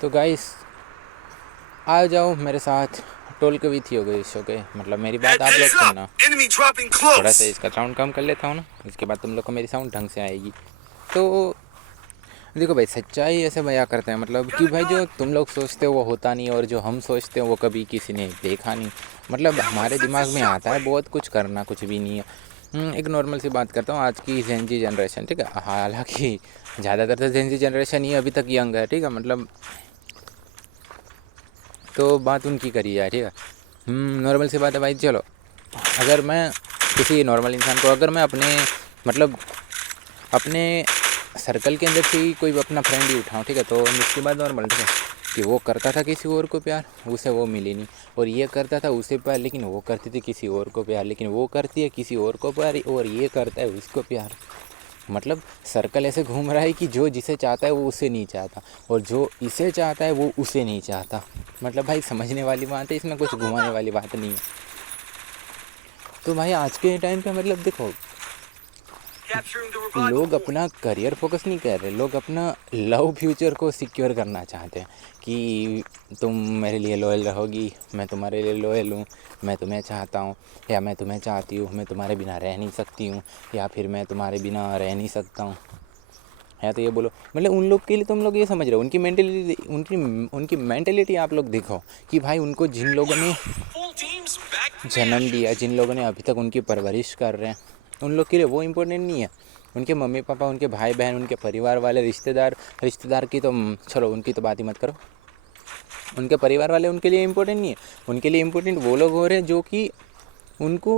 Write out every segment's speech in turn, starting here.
तो गाइस आ जाओ मेरे साथ, टोल के भी थी हो गई शो के, मतलब मेरी बात आप लोग सुनना। थोड़ा सा इसका साउंड कम कर लेता हूँ ना, इसके बाद तुम लोग को मेरी साउंड ढंग से आएगी। तो देखो भाई, सच्चाई ऐसे बयां करते हैं मतलब कि भाई जो तुम लोग सोचते हो वो होता नहीं, और जो हम सोचते हो वो कभी किसी ने देखा नहीं। मतलब हमारे दिमाग में आता है बहुत कुछ, करना कुछ भी नहीं है। एक नॉर्मल सी बात करता हूँ, आज की जेन जी जनरेशन, ठीक है, हालांकि ज़्यादातर तो जेन जी जनरेशन ही अभी तक यंग है, ठीक है, मतलब तो बात उनकी करी जाए, ठीक है। नॉर्मल सी बात है भाई। चलो, अगर मैं किसी नॉर्मल इंसान को, अगर मैं अपने मतलब अपने सर्कल के अंदर से ही कोई अपना फ्रेंड ही उठाऊँ, ठीक है, तो उसकी बात नॉर्मल, ठीक है, कि वो करता था किसी और को प्यार, उसे वो मिली नहीं, और ये करता था उसे प्यार, लेकिन वो करती थी किसी और को प्यार, लेकिन वो करती है किसी और को प्यार, और ये करता है उसको प्यार। मतलब सर्कल ऐसे घूम रहा है कि जो जिसे चाहता है वो उसे नहीं चाहता, और जो इसे चाहता है वो उसे नहीं चाहता। मतलब भाई समझने वाली बात है, इसमें कुछ घुमाने वाली बात नहीं है। तो भाई आज के टाइम पे मतलब देखो, लोग अपना करियर फोकस नहीं कर रहे, लोग अपना लव फ्यूचर को सिक्योर करना चाहते हैं कि तुम मेरे लिए लॉयल रहोगी, मैं तुम्हारे लिए लॉयल हूँ, मैं तुम्हें चाहता हूँ, या मैं तुम्हें चाहती हूँ, मैं तुम्हारे बिना रह नहीं सकती हूँ, या फिर मैं तुम्हारे बिना रह नहीं सकता हूँ, है तो ये बोलो। मतलब उन लोग के लिए तुम लोग ये समझ रहे हो, उनकी मेंटेलिटी, उनकी मेंटेलिटी आप लोग देखो कि भाई उनको जिन लोगों ने जन्म दिया, जिन लोगों ने अभी तक उनकी परवरिश कर रहे हैं, उन लोग के लिए वो इम्पोर्टेंट नहीं है। उनके मम्मी पापा, उनके भाई बहन, उनके परिवार वाले, रिश्तेदार की तो चलो उनकी तो बात ही मत करो, उनके परिवार वाले उनके लिए इम्पोर्टेंट नहीं है। उनके लिए इम्पोर्टेंट वो लोग हो रहे हैं जो कि उनको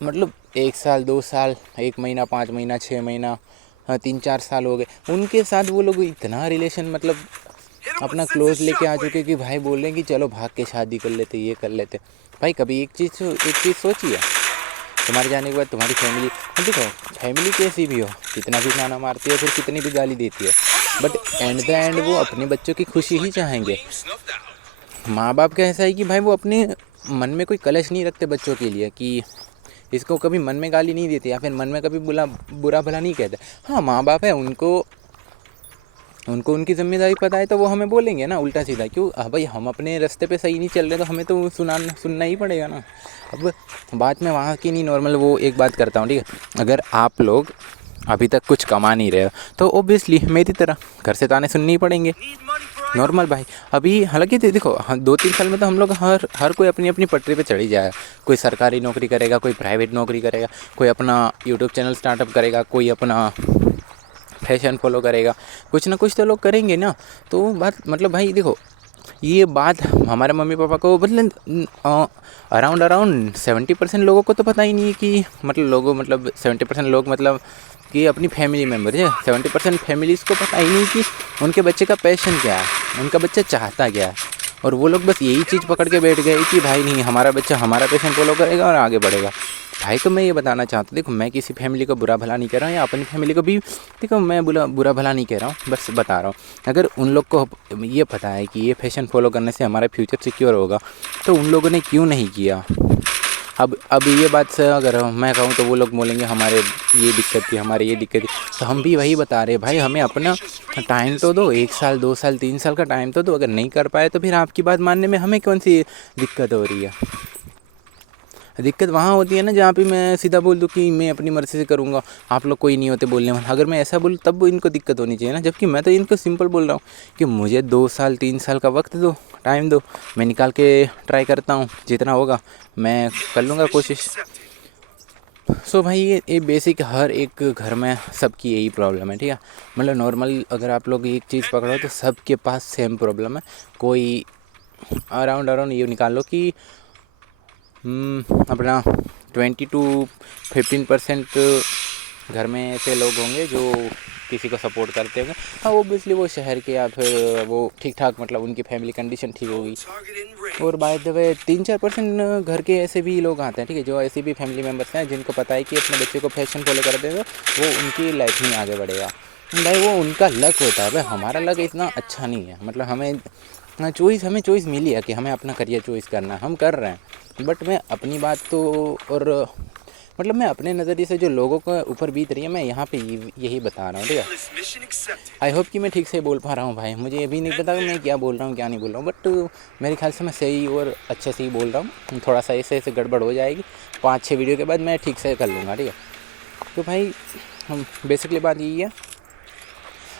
मतलब 1 साल 2 साल, 1 महीना 5 महीना 6 महीना, 3 4 साल हो गए, उनके साथ वो लोग इतना रिलेशन मतलब अपना क्लोज लेके आ चुके कि भाई बोल रहे हैं कि चलो भाग के शादी कर लेते, ये कर लेते। भाई कभी एक चीज़ सोचिए, तुम्हारे जाने के बाद तुम्हारी फैमिली, देखो फैमिली कैसी भी हो, कितना भी गाना मारती है, फिर कितनी भी गाली देती है, बट एंड द एंड वो अपने बच्चों की खुशी ही चाहेंगे। माँ बाप का ऐसा है कि भाई वो अपने मन में कोई कलश नहीं रखते बच्चों के लिए, कि इसको कभी मन में गाली नहीं देते, या फिर मन में कभी बुरा भला नहीं कहते। हाँ, माँ बाप है, उनको उनकी जिम्मेदारी पता है, तो वो हमें बोलेंगे ना उल्टा सीधा, क्यों भाई हम अपने रास्ते पे सही नहीं चल रहे, तो हमें तो सुनना ही पड़ेगा ना। अब बात में वहाँ की नहीं, नॉर्मल वो एक बात करता हूँ, ठीक है, अगर आप लोग अभी तक कुछ कमा नहीं रहे हो तो ओब्वियसली मेरी तरह घर से ताने सुनने ही पड़ेंगे, नॉर्मल भाई। अभी हालांकि देखो, 2 3 साल में तो हम लोग हर कोई अपनी अपनी पटरी पे चढ़ ही जाएगा। कोई सरकारी नौकरी करेगा, कोई प्राइवेट नौकरी करेगा, कोई अपना यूट्यूब चैनल स्टार्टअप करेगा, कोई अपना फैशन फॉलो करेगा, कुछ ना कुछ तो लोग करेंगे ना। तो बात मतलब भाई देखो, ये बात हमारे मम्मी पापा को मतलब अराउंड 70% लोगों को तो पता ही नहीं है कि मतलब 70% लोग मतलब कि अपनी फैमिली मेम्बर है, 70% फैमिलीज़ को पता ही नहीं कि उनके बच्चे का पैशन क्या है, उनका बच्चा चाहता क्या है। और वो लोग बस यही चीज़ पकड़ के बैठ गए कि भाई नहीं, हमारा बच्चा हमारा पैशन फॉलो करेगा और आगे बढ़ेगा। भाई तो मैं ये बताना चाहता हूँ, देखो मैं किसी फैमिली को बुरा भला नहीं कह रहा हूँ, या अपनी फैमिली को भी देखो मैं बुरा भला नहीं कह रहा हूँ, बस बता रहा हूँ। अगर उन लोग को ये पता है कि ये फैशन फॉलो करने से हमारा फ्यूचर सिक्योर होगा, तो उन लोगों ने क्यों नहीं किया। अब ये बात से अगर मैं कहूँ तो वो लोग बोलेंगे हमारे ये दिक्कत थी, हमारे ये दिक्कत थी, तो हम भी वही बता रहे भाई, हमें अपना टाइम तो दो, 1 साल 2 साल 3 साल का टाइम तो दो। अगर नहीं कर पाए तो फिर आपकी बात मानने में हमें कौन सी दिक्कत हो रही है। दिक्कत वहाँ होती है ना जहाँ पे मैं सीधा बोल दूँ कि मैं अपनी मर्ज़ी से करूँगा, आप लोग कोई नहीं होते बोलने वाले। अगर मैं ऐसा बोलूँ तब इनको दिक्कत होनी चाहिए ना, जबकि मैं तो इनको सिंपल बोल रहा हूँ कि मुझे 2 साल 3 साल का वक्त दो, टाइम दो, मैं निकाल के ट्राई करता हूँ, जितना होगा मैं कर लूँगा कोशिश। सो भाई ये बेसिक हर एक घर में सबकी यही प्रॉब्लम है, ठीक है। मतलब नॉर्मल अगर आप लोग एक चीज़ पकड़ो तो सबके पास सेम प्रॉब्लम है। कोई अराउंड ये निकाल लो कि अपना 20 to 15% घर में ऐसे लोग होंगे जो किसी को सपोर्ट करते होंगे। हाँ, ओबियसली वो शहर के, या फिर वो ठीक ठाक मतलब उनकी फैमिली कंडीशन ठीक होगी। और बाय द वे 3 4% घर के ऐसे भी लोग आते हैं, ठीक है, जो ऐसे भी फैमिली मेम्बर्स हैं जिनको पता है कि अपने बच्चे को फैशन फॉलो कर देंगे वो उनकी लाइफ में आगे बढ़ेगा। भाई वो उनका लक होता है, भाई हमारा लक इतना अच्छा नहीं है। मतलब हमें चॉइस मिली है कि हमें अपना करियर चॉइस करना है, हम कर रहे हैं। बट मैं अपनी बात तो, और मतलब मैं अपने नज़रिए से जो लोगों के ऊपर बीत रही है मैं यहाँ पे यही बता रहा हूँ, ठीक है। आई होप कि मैं ठीक से बोल पा रहा हूँ भाई, मुझे ये भी नहीं पता कि मैं क्या बोल रहा हूँ क्या नहीं बोल रहा हूँ, बट मेरे ख्याल से मैं सही और अच्छे से ही बोल रहा हूँ। थोड़ा सा ऐसे गड़बड़ हो जाएगी, 5-6 वीडियो के बाद मैं ठीक से कर लूँगा, ठीक है। तो भाई बेसिकली बात यही है,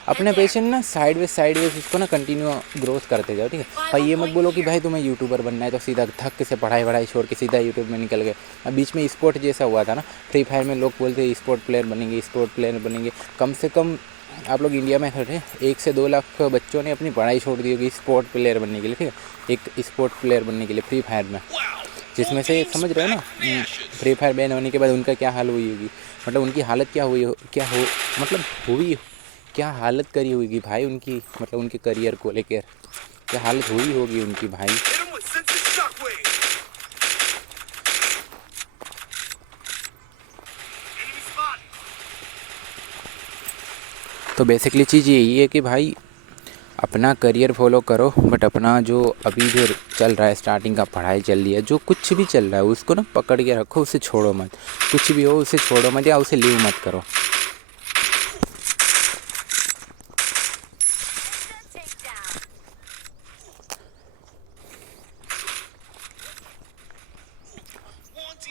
अपने पैशन ना साइडवेज उसको ना कंटिन्यू ग्रोथ करते जाओ, ठीक है भाई। ये मत बोलो कि भाई तुम्हें यूट्यूबर बनना है तो सीधा थक से पढ़ाई छोड़ के सीधा यूट्यूब में निकल गए। अब बीच में स्पोर्ट जैसा हुआ था ना, फ्री फायर में लोग बोलते हैं स्पोर्ट प्लेयर बनेंगे। कम से कम आप लोग इंडिया में खड़े 1 से 2 लाख बच्चों ने अपनी पढ़ाई छोड़ दी होगी स्पोर्ट प्लेयर बनने के लिए, ठीक है। एक स्पोर्ट प्लेयर बनने के लिए फ्री फायर में, जिसमें से समझ रहे हो ना, फ्री फायर बैन होने के बाद उनका क्या हाल हुई होगी, मतलब उनकी हालत क्या क्या हालत करी होगी भाई उनकी, मतलब उनके करियर को लेकर क्या हालत हुई होगी उनकी भाई। तो बेसिकली चीज़ यही है कि भाई अपना करियर फॉलो करो, बट अपना जो अभी जो चल रहा है, स्टार्टिंग का पढ़ाई चल रही है, जो कुछ भी चल रहा है उसको ना पकड़ के रखो, उसे छोड़ो मत। कुछ भी हो उसे छोड़ो मत या उसे लीव मत करो।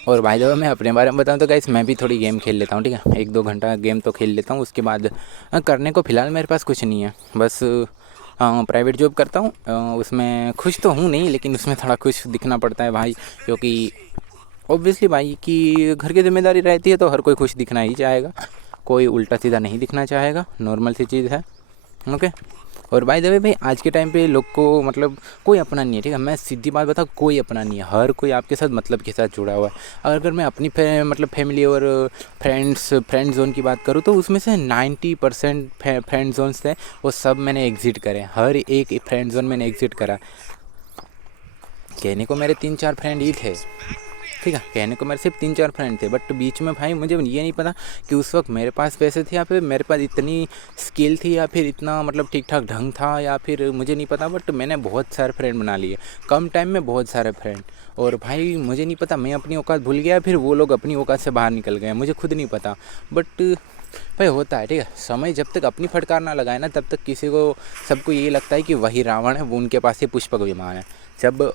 और भाई जब मैं अपने बारे में बताऊं तो गाइस मैं भी थोड़ी गेम खेल लेता हूं, ठीक है। 1-2 घंटा गेम तो खेल लेता हूं। उसके बाद करने को फ़िलहाल मेरे पास कुछ नहीं है, बस प्राइवेट जॉब करता हूं। उसमें खुश तो हूं नहीं, लेकिन उसमें थोड़ा खुश दिखना पड़ता है भाई, क्योंकि ऑब्वियसली भाई कि घर की जिम्मेदारी रहती है तो हर कोई खुश दिखना ही चाहेगा, कोई उल्टा सीधा नहीं दिखना चाहेगा, नॉर्मल सी चीज़ है, ओके। और बाय द वे भाई आज के टाइम पे लोग को मतलब कोई अपना नहीं है, ठीक है। मैं सीधी बात बताऊँ, कोई अपना नहीं है, हर कोई आपके साथ मतलब के साथ जुड़ा हुआ है। अगर मैं अपनी मतलब फैमिली और फ्रेंड जोन की बात करूँ तो उसमें से 90% फ्रेंड जोन्स थे वो सब मैंने एग्ज़िट करे, हर एक फ्रेंड जोन मैंने एग्ज़िट करा। कहने को मेरे 3-4 फ्रेंड ही थे, ठीक है, कहने को मेरे सिर्फ 3-4 फ्रेंड थे, बट बीच में भाई मुझे ये नहीं पता कि उस वक्त मेरे पास पैसे थे या फिर मेरे पास इतनी स्किल थी या फिर इतना मतलब ठीक ठाक ढंग था, या फिर मुझे नहीं पता, बट मैंने बहुत सारे फ्रेंड बना लिए कम टाइम में, बहुत सारे फ्रेंड। और भाई मुझे नहीं पता मैं अपनी औकात भूल गया, फिर वो लोग अपनी औकात से बाहर निकल गए, मुझे खुद नहीं पता। बट भाई होता है, ठीक है। समय जब तक अपनी फटकार ना लगाए ना तब तक किसी को सबको यही लगता है कि वही रावण है, वो उनके पास ही पुष्पक विमान है। जब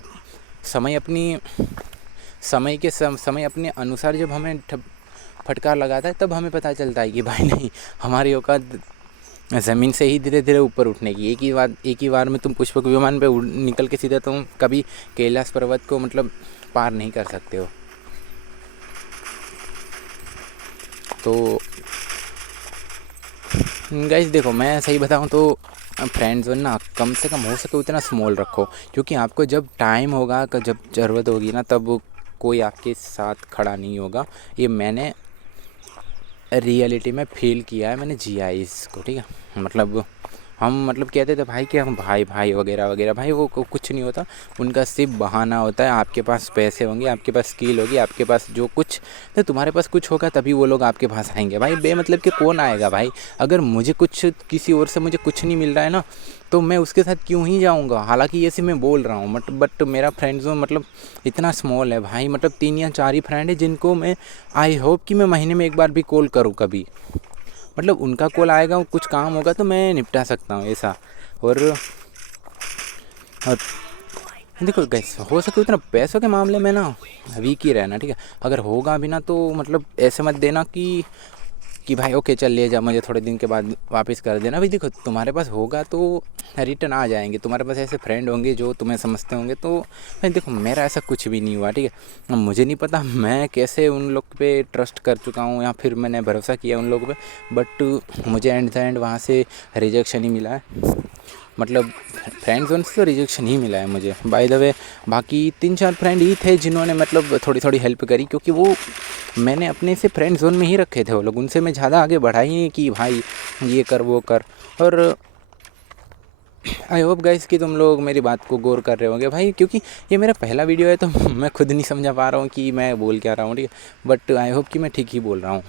समय अपने अनुसार जब हमें फटकार लगाता है तब हमें पता चलता है कि भाई नहीं, हमारी औकात ज़मीन से ही धीरे धीरे ऊपर उठने की। एक ही बार में तुम पुष्पक विमान पे निकल के सीधा तुम कभी कैलाश पर्वत को मतलब पार नहीं कर सकते हो। तो गाइस देखो, मैं सही बताऊं तो फ्रेंड जोन ना कम से कम हो सके उतना स्मॉल रखो, क्योंकि आपको जब टाइम होगा, जब ज़रूरत होगी ना, तब कोई आपके साथ खड़ा नहीं होगा। ये मैंने रियलिटी में फील किया है, मैंने जिया है इसको, ठीक है। मतलब हम मतलब कहते थे भाई कि हम भाई वगैरह वगैरह, भाई वो कुछ नहीं होता, उनका सिर्फ बहाना होता है। आपके पास पैसे होंगे, आपके पास स्किल होगी, आपके पास जो कुछ तो तुम्हारे पास कुछ होगा तभी वो लोग आपके पास आएंगे भाई। बेमतलब के कौन आएगा भाई? अगर मुझे कुछ किसी और से मुझे कुछ नहीं मिल रहा है ना, तो मैं उसके साथ क्यों ही जाऊँगा। हालांकि ये सिर्फ मैं बोल रहा हूँ, बट मेरा फ्रेंड जोन मतलब इतना स्मॉल है भाई, मतलब 3 या 4 ही फ्रेंड है जिनको मैं आई होप कि मैं महीने में एक बार भी कॉल करूँ कभी, मतलब उनका कॉल आएगा, कुछ काम होगा तो मैं निपटा सकता हूँ ऐसा। और देखो गैस, हो सके उतना पैसों के मामले में ना वीक ही रहना, ठीक है। अगर होगा भी ना तो मतलब ऐसे मत देना कि भाई ओके चल ले जा, मुझे थोड़े दिन के बाद वापस कर देना। भाई देखो, तुम्हारे पास होगा तो रिटर्न आ जाएंगे, तुम्हारे पास ऐसे फ्रेंड होंगे जो तुम्हें समझते होंगे। तो भाई देखो, मेरा ऐसा कुछ भी नहीं हुआ, ठीक है। मुझे नहीं पता मैं कैसे उन लोग पे ट्रस्ट कर चुका हूँ या फिर मैंने भरोसा किया उन लोगों पे, बट मुझे एंड वहाँ से रिजेक्शन ही मिला है। मतलब फ्रेंड जोन से तो रिजेक्शन ही मिला है मुझे। बाय द वे बाकी 3-4 फ्रेंड ही थे जिन्होंने मतलब थोड़ी हेल्प करी, क्योंकि वो मैंने अपने से फ्रेंड जोन में ही रखे थे वो लोग, उनसे मैं ज़्यादा आगे बढ़ा ही नहीं कि भाई ये कर वो कर। और आई होप गाइस कि तुम लोग मेरी बात को गौर कर रहे होंगे भाई, क्योंकि ये मेरा पहला वीडियो है तो मैं खुद नहीं समझा पा रहा हूँ कि मैं बोल क्या रहा हूँ, ठीक है। बट आई होप कि मैं ठीक ही बोल रहा हूँ।